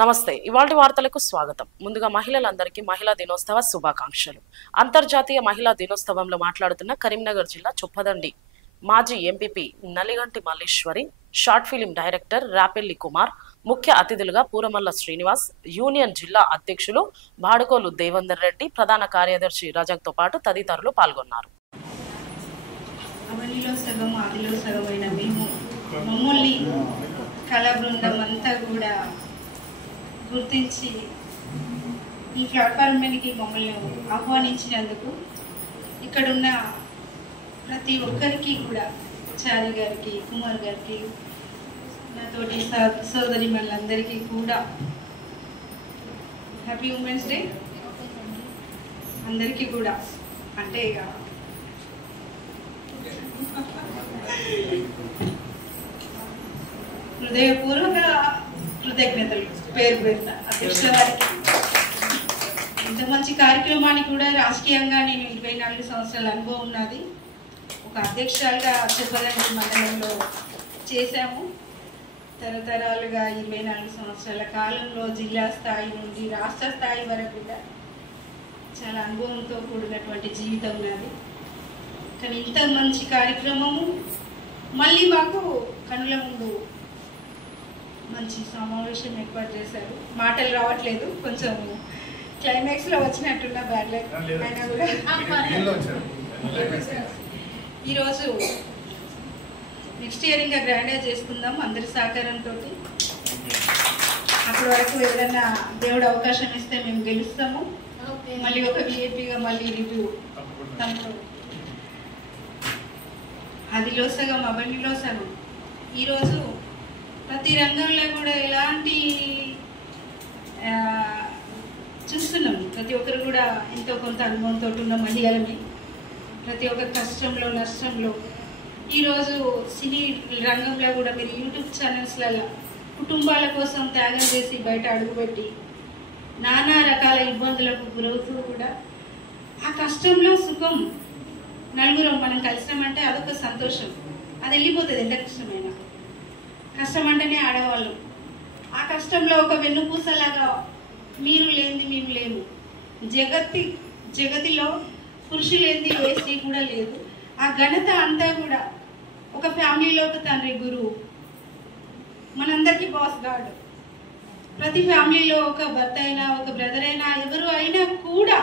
నమస్తే. ఇవాల్టి వార్తలకు స్వాగతం. ముందుగా మహిళలందరికీ మహిళా దినోత్సవ శుభాకాంక్షలు. అంతర్జాతీయ మహిళా దినోత్సవంలో మాట్లాడుతున్న కరీంనగర్ జిల్లా చొప్పదండి మాజీ MPP Naliganti Malleswari, short film director Rapelli Kumar, ముఖ్య అతిథులుగా పూరమల్ల శ్రీనివాస్, యూనియన్ జిల్లా అధ్యక్షులు బాడుకోలు దేవేందర్ రెడ్డి, ప్రధాన కార్యదర్శి రజక్తో పాటు తదితరులు పాల్గొన్నారు. కళా బృందం అంతా కూడా గుర్తించి ఈ ప్లాట్ఫామ్ మీదకి మమ్మల్ని ఆహ్వానించినందుకు ఇక్కడున్న ప్రతి ఒక్కరికి కూడా చారి గారికి, కుమార్ గారికి, నాతోటి సోదరి మళ్ళందరికీ కూడా హ్యాపీ ఉమెన్స్ డే. అందరికీ కూడా అంటే ఇక హృదయపూర్వక కృతజ్ఞతలు పేరు పేరున అధ్యక్షుల వారికి. ఇంత మంచి కార్యక్రమాన్ని కూడా రాజకీయంగా నేను 24 సంవత్సరాల అనుభవం ఉన్నది. ఒక అధ్యక్షురాలుగా చెప్పదండి మండలంలో చేశాము. తరతరాలుగా 24 సంవత్సరాల కాలంలో జిల్లా స్థాయి నుండి రాష్ట్ర స్థాయి వరకు కూడా చాలా అనుభవంతో కూడినటువంటి జీవితం ఉన్నది. కానీ ఇంత మంచి కార్యక్రమము మళ్ళీ మాకు కనుల ముందు మంచి సమావేశం ఏర్పాటు చేశారు. మాటలు రావట్లేదు, కొంచెం క్లైమాక్స్ లో వచ్చినట్టున్న బ్యాడ్ లక్ అయినా కూడా ఈరోజు నెక్స్ట్ ఇయర్ ఇంకా గ్రాండ్గా చేసుకుందాం అందరి సహకారంతో. అప్పటి వరకు ఏదైనా దేవుడు అవకాశం ఇస్తే మేము గెలుస్తాము. మళ్ళీ ఒక విఐపిగా మళ్ళీ రివ్యూ తనతో అదిలో సగం అవన్నీలో సగం. ఈరోజు ప్రతి రంగంలో కూడా ఎలాంటి చూస్తున్నాం. ప్రతి ఒక్కరు కూడా ఎంతో కొంత అనుభవంతో ఉన్న మహిళలని ప్రతి ఒక్క కష్టంలో నష్టంలో ఈరోజు సినీ రంగంలో కూడా మీరు యూట్యూబ్ ఛానల్స్లలో కుటుంబాల కోసం త్యాగం చేసి బయట అడుగుపెట్టి నానా రకాల ఇబ్బందులకు గురవుతూ కూడా ఆ కష్టంలో సుఖం నలుగురం మనం కలిసినామంటే అదొక సంతోషం. అది వెళ్ళిపోతుంది. ఎంత కష్టమైనా కష్టం అంటేనే ఆడవాళ్ళు. ఆ కష్టంలో ఒక వెన్నుపూసలాగా మీరు లేనిది మేము లేము. జగతిలో పురుషులు లేనిది ఏ స్త్రీ కూడా లేదు. ఆ ఘనత అంతా కూడా ఒక ఫ్యామిలీలో ఒక తండ్రి గురువు, మనందరికీ బాస్ గాడ్. ప్రతి ఫ్యామిలీలో ఒక భర్త అయినా ఒక బ్రదర్ అయినా ఎవరు అయినా కూడా